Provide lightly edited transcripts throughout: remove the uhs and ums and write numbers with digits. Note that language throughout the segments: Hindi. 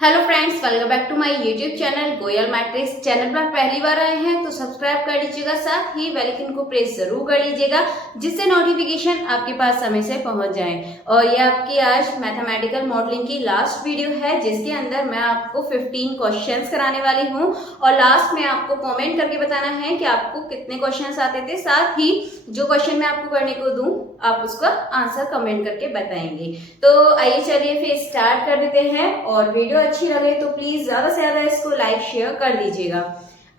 Hello friends, welcome back to my YouTube channel Goyal matrix. Channel पर पहली बार आए हैं तो सब्सक्राइब कर लीजिएगा, साथ ही बेल आइकन को प्रेस जरूर कर लीजिएगा जिससे नोटिफिकेशन आपके पास समय से पहुंच जाए। और ये आपकी आज मैथमेटिकल मॉडलिंग की लास्ट वीडियो है जिसके अंदर मैं आपको 15 क्वेश्चंस कराने वाली हूँ और लास्ट में आपको कमेंट करके बताना है कि आपको कितने क्वेश्चंस आते थे। साथ ही जो क्वेश्चन मैं आपको करने को दूं आप उसका आंसर कमेंट करके बताएंगे। तो आइए चलिए फिर स्टार्ट कर देते हैं और वीडियो अच्छी लगे तो प्लीज ज्यादा से ज्यादा इसको लाइक शेयर कर दीजिएगा।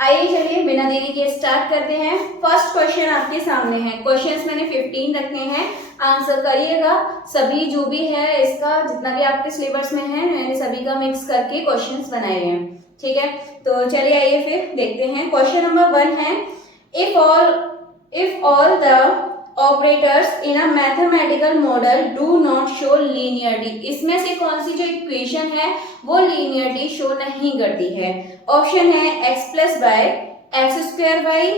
आइए चलिए बिना देरी के स्टार्ट करते हैं। फर्स्ट क्वेश्चन आपके सामने है। क्वेश्चंस मैंने 15 रखे हैं, आंसर करिएगा। सभी जो भी है इसका जितना भी आपके सिलेबस में है मैंने सभी का मिक्स करके क्वेश्चंस बनाए हैं, ठीक है। तो चलिए आइए फिर देखते हैं। क्वेश्चन नंबर 1 है, if all the operators in a mathematical model do not show linearity, इसमें से कौन सी जो इक्वेशन है वो linearity शो नहीं करती है। ऑप्शन है x plus by X square Y,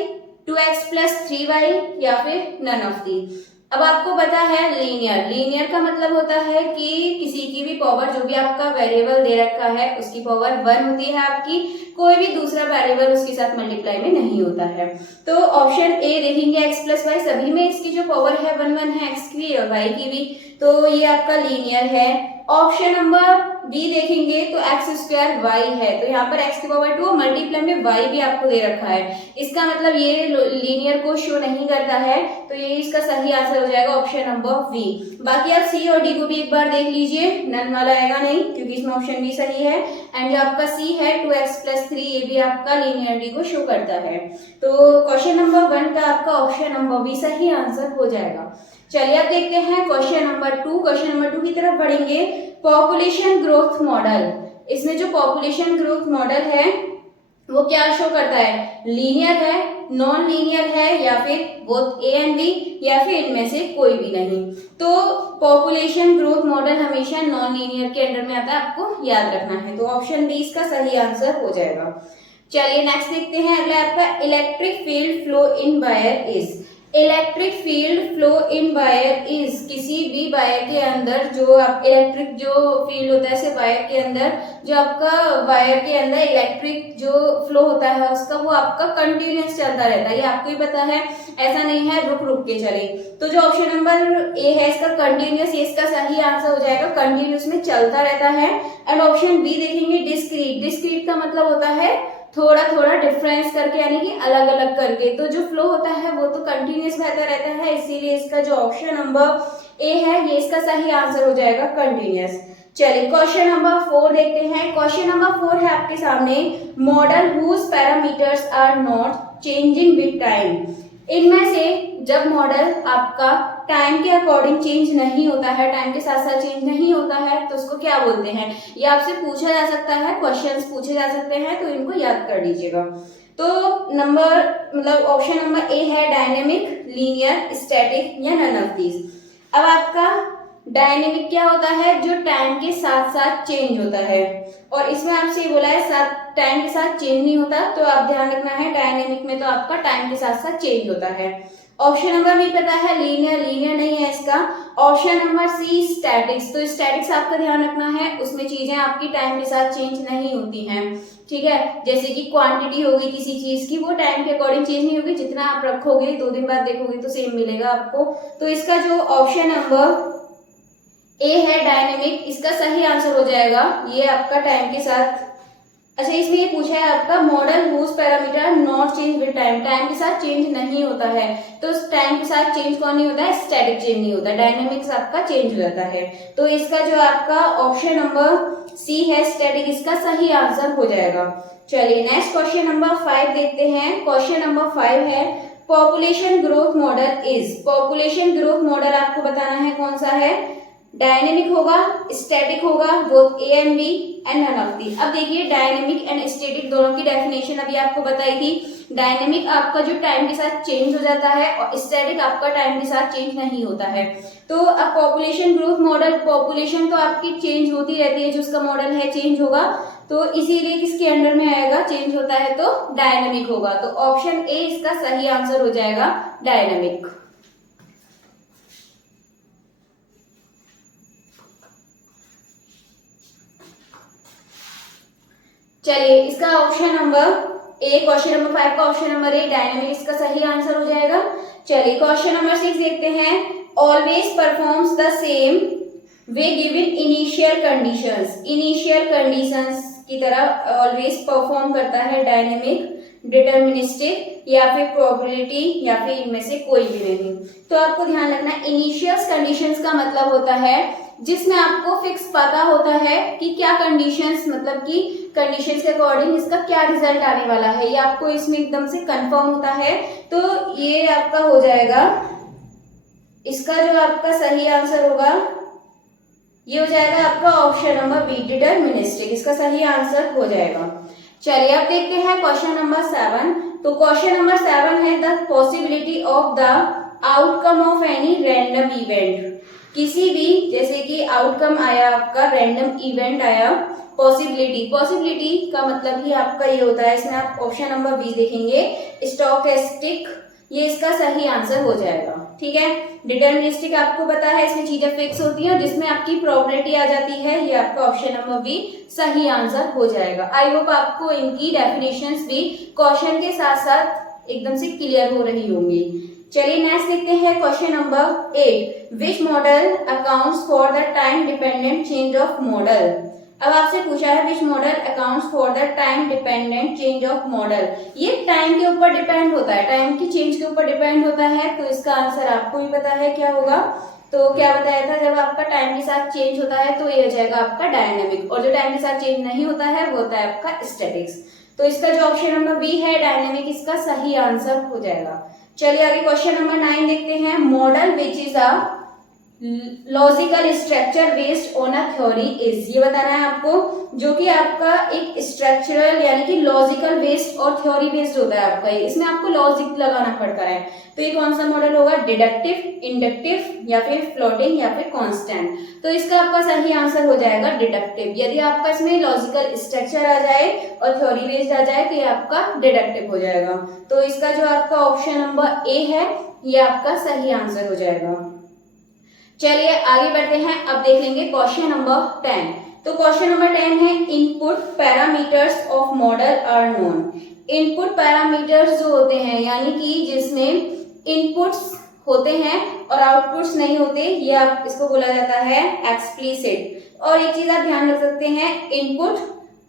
2x plus 3y या फिर नन ऑफ दी। अब आपको पता है लीनियर का मतलब होता है कि किसी की भी पावर, जो भी आपका वेरिएबल दे रखा है उसकी पावर 1 होती है आपकी, कोई भी दूसरा वेरिएबल उसके साथ मल्टीप्लाई में नहीं होता है। तो ऑप्शन ए देखेंगे x प्लस वाई, सभी में इसकी जो पावर है 1 है, x की भी और y की भी, तो ये आपका लीनियर है। ऑप्शन नंबर बी देखेंगे तो एक्स स्क्वायर वाई है, तो यहाँ पर x की पावर 2 मल्टीप्लाई में y भी आपको दे रखा है, इसका मतलब ये लीनियर को शो नहीं करता है, तो ये इसका सही आंसर हो जाएगा ऑप्शन नंबर बी। बाकी आप सी और डी को भी एक बार देख लीजिए, नन वाला आएगा नहीं क्योंकि इसमें ऑप्शन बी सही है। एंड जो आपका सी है 2x प्लस 3, ये भी आपका लीनियरिटी को शो करता है। तो क्वेश्चन नंबर 1 का आपका ऑप्शन नंबर बी सही आंसर हो जाएगा। चलिए अब देखते हैं क्वेश्चन नंबर 2। क्वेश्चन नंबर 2 की तरफ बढ़ेंगे। पॉपुलेशन ग्रोथ मॉडल, इसमें जो पॉपुलेशन ग्रोथ मॉडल है वो क्या शो करता है, लीनियर है, नॉन लीनियर है या फिर बोथ ए एंड बी या फिर इनमें से कोई भी नहीं। तो पॉपुलेशन ग्रोथ मॉडल हमेशा नॉन लीनियर के अंडर में आता है, आपको याद रखना है। तो ऑप्शन बी इसका सही आंसर हो जाएगा। चलिए नेक्स्ट देखते हैं। अगला आपका electric field flow in wire is, electric field flow in wire is, किसी भी वायर के अंदर जो आप इलेक्ट्रिक जो फील्ड होता है ऐसे वायर के अंदर, जो आपका वायर के अंदर इलेक्ट्रिक जो फ्लो होता है उसका वो आपका कंटिन्यूअस चलता रहता है, ये आपको ही पता है, ऐसा नहीं है रुक रुक के चले। तो जो ऑप्शन नंबर ए है इसका कंटिन्यूअस, ये इसका सही आंसर हो जाएगा, कंटिन्यूअस में चलता रहता है। एंड ऑप्शन बी देखेंगे डिस्क्रीट, डिस्क्रीट का मतलब होता है थोड़ा थोड़ा डिफरेंस करके, यानी कि अलग अलग करके। तो जो फ्लो होता है वो तो कंटिन्यूअस बहता रहता है, इसीलिए इसका जो ऑप्शन नंबर ए है ये इसका सही आंसर हो जाएगा कंटिन्यूअस। चलिए क्वेश्चन नंबर 4 देखते हैं। क्वेश्चन नंबर 4 है आपके सामने, model whose parameters are not changing with time, इनमें से जब मॉडल आपका टाइम के अकॉर्डिंग चेंज नहीं होता है, टाइम के साथ साथ चेंज नहीं होता है, तो उसको क्या बोलते हैं। ये आपसे पूछा जा सकता है, क्वेश्चंस पूछे जा सकते हैं, तो इनको याद कर लीजिएगा। तो नंबर मतलब ऑप्शन नंबर ए है डायनेमिक, लीनियर, स्टैटिक या नन ऑफ दीज। अब आपका डायनेमिक क्या होता है, जो टाइम के साथ साथ चेंज होता है, और इसमें आपसे ये बोला है साथ टाइम के साथ चेंज नहीं होता, तो आप ध्यान रखना है डायनेमिक में तो आपका टाइम के साथ साथ चेंज होता है। ऑप्शन नंबर बी पता है लीनियर, लीनियर नहीं है इसका। ऑप्शन नंबर सी स्टैटिक्स, तो स्टैटिक्स आपका ध्यान रखना है, उसमें चीजें आपकी टाइम के साथ चेंज नहीं होती हैं, ठीक है। जैसे कि क्वांटिटी होगी किसी चीज की, वो टाइम के अकॉर्डिंग चेंज नहीं होगी, जितना आप रखोगे 2 दिन बाद देखोगे तो सेम मिलेगा आपको। तो इसका जो ऑप्शन नंबर ए है डायनेमिक, इसका सही आंसर हो जाएगा, ये आपका टाइम के साथ। अच्छा इसमें ये पूछा है आपका model whose parameter not change with time, time के साथ चेंज नहीं होता है, तो टाइम के साथ चेंज कौन नहीं होता है, स्टैटिक चेंज नहीं होता, डायनेमिक्स आपका चेंज हो जाता है। तो इसका जो आपका ऑप्शन नंबर सी है स्टैटिक, इसका सही आंसर हो जाएगा। चलिए नेक्स्ट क्वेश्चन नंबर 5 देखते हैं। क्वेश्चन नंबर 5 है, population growth model is, population growth model आपको बताना है कौन सा है, डायनेमिक होगा, स्टैटिक होगा, both A and B and none of the. अब देखिए डायनेमिक एंड स्टैटिक दोनों की डेफिनेशन अभी आपको बताई थी। डायनेमिक आपका जो टाइम के साथ चेंज हो जाता है और स्टैटिक आपका टाइम के साथ चेंज नहीं होता है। तो अब पॉपुलेशन ग्रोथ मॉडल, पॉपुलेशन तो आपकी चेंज होती रहती है, जो उसका मॉडल है चेंज होगा, तो इसीलिए किसके अंडर में आएगा, चेंज होता है तो डायनेमिक होगा। तो ऑप्शन ए इसका सही आंसर हो जाएगा डायनेमिक। चलिए इसका ऑप्शन नंबर ए, क्वेश्चन नंबर 5 का ऑप्शन नंबर ए डायनेमिक इसका सही आंसर हो जाएगा। चलिए क्वेश्चन नंबर 6 देखते हैं। Always performs the same way given initial conditions. Initial conditions की तरह ऑलवेज परफॉर्म करता है डायनेमिक, डिटर्मिनिस्टिक या फिर प्रोबेबिलिटी या फिर इनमें से कोई भी नहीं। तो आपको ध्यान रखना इनिशियल कंडीशंस का मतलब होता है जिसमें आपको फिक्स पता होता है कि क्या कंडीशंस, मतलब कि कंडीशंस के अकॉर्डिंग इसका क्या रिजल्ट आने वाला है, ये आपको इसमें एकदम से कंफर्म होता है। तो ये आपका हो जाएगा, इसका जो आपका सही आंसर होगा ये हो जाएगा आपका ऑप्शन नंबर बी, डिटर्मिनिस्टिक, इसका सही आंसर हो जाएगा। चलिए अब देखते हैं क्वेश्चन नंबर 7। तो क्वेश्चन नंबर 7 है the possibility of the outcome of any random event. किसी भी, जैसे कि आउटकम आया आपका, रैंडम इवेंट आया, पॉसिबिलिटी, पॉसिबिलिटी का मतलब ही आपका ये होता है, इसमें आप ऑप्शन नंबर बी देखेंगे स्टोकेस्टिक, ये इसका सही आंसर हो जाएगा। ठीक है, डिटर्मिनिस्टिक आपको पता है इसमें चीजें फिक्स होती हैं और जिसमें आपकी प्रोबेबिलिटी आ जाती है, ये आपका ऑप्शन नंबर बी सही आंसर हो जाएगा। आई होप आपको इनकी डेफिनेशंस भी क्वेश्चन के साथ साथ एकदम से क्लियर हो रही होंगी। चलिए नेक्स्ट देखते हैं question number 8। Which model accounts for the time dependent change of model. अब आपसे पूछा है which model accounts for the time dependent change of model. ये टाइम के ऊपर डिपेंड होता है, टाइम की चेंज के ऊपर डिपेंड होता है। तो इसका आंसर आपको ही पता है क्या होगा। तो क्या बताया था, जब आपका टाइम के साथ चेंज होता है तो ये हो जाएगा आपका डायनेमिक, और जो टाइम के साथ चेंज नहीं होता है वो होता है आपका स्टैटिक्स। तो इसका जो ऑप्शन नंबर बी है डायनेमिक, इसका सही आंसर हो जाएगा। चलिए आगे क्वेश्चन नंबर 9 देखते हैं। Model which is a logical structure based on a theory is. ये बताना है आपको, जो कि आपका एक स्ट्रक्चरल यानी कि लॉजिकल बेस्ड और थ्योरी बेस्ड होता है आपका, इसमें आपको लॉजिक लगाना पड़ता है। तो ये कौन सा मॉडल होगा, डिडक्टिव, इंडक्टिव या फिर फ्लोटिंग या फिर कांस्टेंट। तो इसका आपका सही आंसर हो जाएगा डिडक्टिव। यदि आपका इसमें लॉजिकल स्ट्रक्चर आ जाए और थ्योरी बेस्ड आ जाए तो ये आपका डिडक्टिव हो जाएगा। तो इसका जो आपका ऑप्शन नंबर ए है ये आपका सही आंसर हो जाएगा। चलिए आगे बढ़ते हैं, अब देख लेंगे क्वेश्चन नंबर 10। तो क्वेश्चन नंबर 10 है input parameters of model are known. Input parameters जो होते हैं यानी कि जिसमें इनपुट्स होते हैं और आउटपुट्स नहीं होते, ये आप इसको बोला जाता है एक्सप्लिसिट। और एक चीज आप ध्यान रख सकते हैं,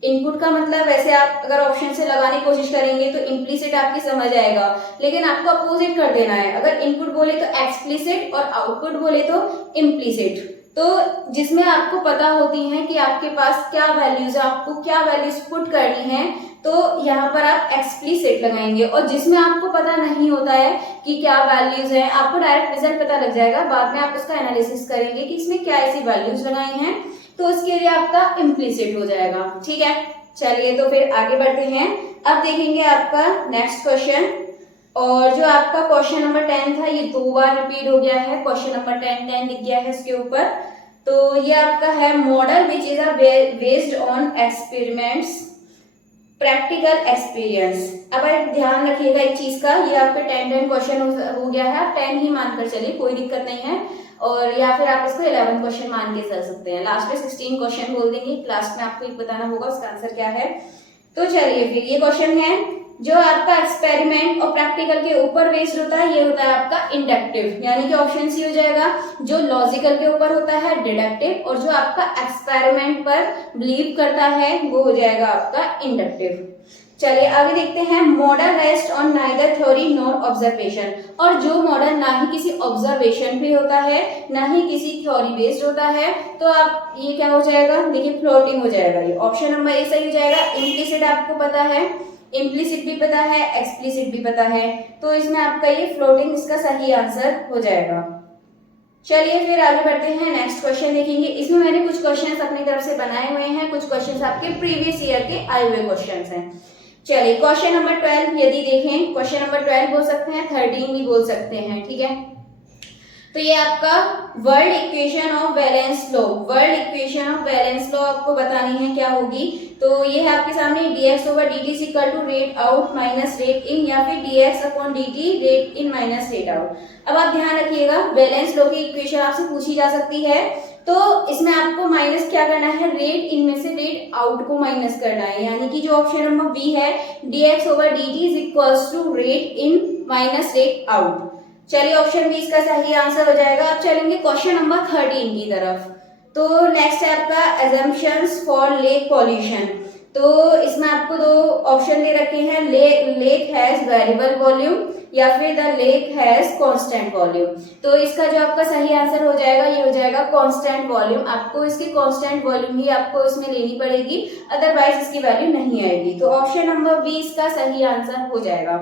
इनपुट का मतलब वैसे आप अगर ऑप्शन से लगाने की कोशिश करेंगे तो इम्प्लीसिट आपकी समझ आएगा, लेकिन आपको अपोजिट कर देना है। अगर इनपुट बोले तो एक्सप्लिसिट और आउटपुट बोले तो इम्प्लीसिट। तो जिसमें आपको पता होती है कि आपके पास क्या वैल्यूज है, आपको क्या वैल्यूज पुट करनी है, तो यहाँ पर आप एक्सप्लिसिट लगाएंगे। और जिसमें आपको पता नहीं होता है कि क्या वैल्यूज है, आपको डायरेक्ट रिजल्ट पता लग जाएगा, बाद में आप उसका एनालिसिस करेंगे कि इसमें क्या ऐसी वैल्यूज लगाई हैं, तो उसके लिए आपका इम्प्लीसिट हो जाएगा। ठीक है, चलिए तो फिर आगे बढ़ते हैं। अब देखेंगे आपका नेक्स्ट क्वेश्चन, और जो आपका क्वेश्चन नंबर 10 था ये 2 बार रिपीट हो गया है। क्वेश्चन नंबर 10 लिख गया है इसके ऊपर। तो ये आपका है model which is based on experiments practical experience. अब आप ध्यान रखिएगा एक चीज का, ये आपका 10 क्वेश्चन हो गया है, आप 10 ही मानकर चलिए, कोई दिक्कत नहीं है। और या फिर आप इसको 11 क्वेश्चन मान के चल सकते हैं, लास्ट में 16 क्वेश्चन बोल देंगे, लास्ट में आपको एक बताना होगा उसका आंसर क्या है। तो चलिए फिर ये क्वेश्चन है जो आपका एक्सपेरिमेंट और प्रैक्टिकल के ऊपर बेस्ड होता है, ये होता है आपका इंडक्टिव, यानी कि ऑप्शन सी हो जाएगा। जो लॉजिकल के ऊपर होता है डिडक्टिव, और जो आपका एक्सपेरिमेंट पर बिलीव करता है वो हो जाएगा आपका इंडक्टिव। चलिए आगे देखते हैं। Model rest on neither theory nor observation. और जो मॉडल ना ही किसी ऑब्जर्वेशन पे होता है ना ही किसी थ्योरी बेस्ड होता है, तो आप ये क्या हो जाएगा, देखिए फ्लोटिंग हो जाएगा। ये ऑप्शन नंबर ए सही हो जाएगा। इम्प्लीसिट आपको पता है, इम्प्लीसिट भी पता है, एक्सप्लिसिट भी पता है, तो इसमें आपका ये फ्लोटिंग इसका सही आंसर हो जाएगा। चलिए फिर आगे बढ़ते हैं, नेक्स्ट क्वेश्चन देखेंगे। इसमें मैंने कुछ क्वेश्चंस अपनी तरफ से बनाए हुए हैं, कुछ क्वेश्चंस आपके प्रीवियस ईयर के आए हुए क्वेश्चंस हैं। चलिए क्वेश्चन नंबर 12 यदि देखें, क्वेश्चन नंबर 12 बोल सकते हैं, 13 भी बोल सकते हैं। ठीक है, तो ये आपका world equation of valence law, world equation of valence law आपको बतानी है क्या होगी। तो ये है आपके सामने dx over dt is equal to rate out minus rate in, या फिर dx upon dt rate in minus rate out. अब आप ध्यान रखिएगा, वैलेंस लॉ की इक्वेशन आपसे पूछी जा सकती है तो इसमें आपको माइनस क्या करना है, रेट इनमें से रेट आउट को माइनस करना है, यानी कि जो ऑप्शन नंबर बी है dx over dt is equals to rate in minus rate out. चलिए ऑप्शन बी इसका सही आंसर हो जाएगा। अब चलेंगे क्वेश्चन नंबर 13 की तरफ। तो नेक्स्ट है आपका assumptions फॉर लेक पॉल्यूशन। तो इसमें आपको दो ऑप्शन दे रखे हैं, लेक हैज वेरिएबल वॉल्यूम या फिर the lake has constant volume. तो इसका जो आपका सही आंसर हो जाएगा ये हो जाएगा कांस्टेंट वॉल्यूम। आपको इसकी कांस्टेंट वॉल्यूम ही आपको इसमें लेनी पड़ेगी, अदरवाइज इसकी वैल्यू नहीं आएगी। तो ऑप्शन नंबर बी इसका सही आंसर हो जाएगा।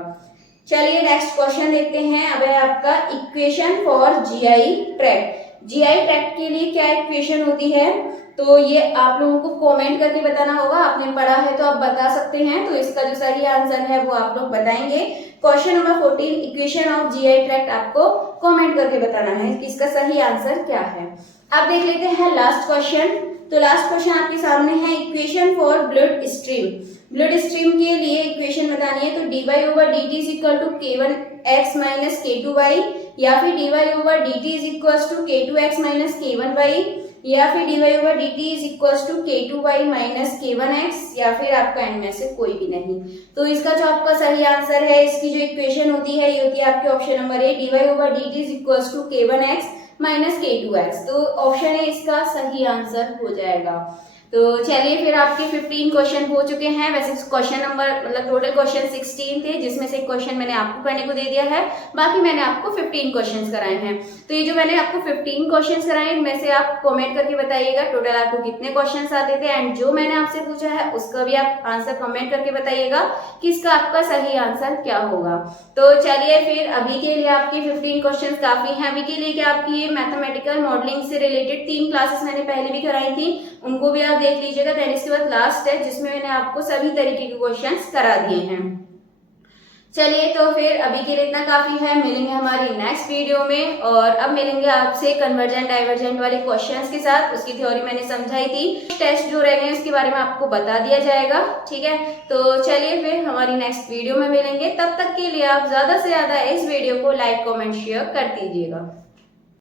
चलिए नेक्स्ट क्वेश्चन देखते हैं। अब है आपका equation for GI tract. GI tract के लिए क्या इक्वेशन होती है, तो ये आप लोगों को कमेंट करके बताना होगा। आपने पढ़ा है तो आप बता सकते हैं, तो इसका जो सही आंसर है वो आप लोग बताएंगे। Question number 14 equation of GI tract आपको कमेंट करके बताना है कि इसका सही आंसर क्या है। अब देख लेते हैं लास्ट क्वेश्चन। तो लास्ट क्वेश्चन आपके सामने है equation for blood stream. Blood stream के लिए इक्वेशन बतानी है। तो dy over dt is equal to k1x minus k2y, या फिर dy over dt is equal to k2x minus k1y, या फिर dy over dt is equal to k2y minus k1x, या फिर आपका इनमें से कोई भी नहीं। तो इसका जो आपका सही आंसर है, इसकी जो इक्वेशन होती है ये होती है आपके option number A, dy over dt is equal to k1x minus k2x। तो ऑप्शन ए इसका सही आंसर हो जाएगा। तो चलिए फिर आपके 15 क्वेश्चन हो चुके हैं। वैसे क्वेश्चन नंबर मतलब टोटल क्वेश्चन 16 थे, जिसमें से क्वेश्चन मैंने आपको करने को दे दिया है, बाकी मैंने आपको 15 क्वेश्चंस कराए हैं। तो ये जो मैंने आपको 15 क्वेश्चंस कराए इनमें से आप कमेंट करके बताइएगा टोटल आपको कितने क्वेश्चंस आते थे, एंड जो मैंने आपसे पूछा है उसका भी आप आंसर कमेंट करके बताइएगा कि इसका आपका सही आंसर क्या होगा। तो चलिए फिर अभी के लिए आपके 15 क्वेश्चन काफी हैं। अभी के लिए क्या आपकी ये मैथमेटिकल मॉडलिंग से रिलेटेड 3 क्लासेस मैंने पहले भी कराई थी, उनको भी आप देख लीजिएगा। देन इसके बाद लास्ट है जिसमें मैंने आपको सभी तरीके के क्वेश्चंस करा दिए हैं। चलिए तो फिर अभी के लिए इतना काफी है। मिलेंगे हमारी नेक्स्ट वीडियो में, और अब मिलेंगे आपसे कन्वर्जेंट डाइवर्जेंट वाले क्वेश्चंस के साथ। उसकी थ्योरी मैंने समझाई थी, टेस्ट जो रह गए उसके बारे में आपको बता दिया जाएगा, ठीक है। तो चलिए फिर हमारी नेक्स्ट वीडियो में मिलेंगे। तब तक के लिए आप ज्यादा से ज्यादा इस वीडियो को लाइक कमेंट शेयर कर दीजिएगा।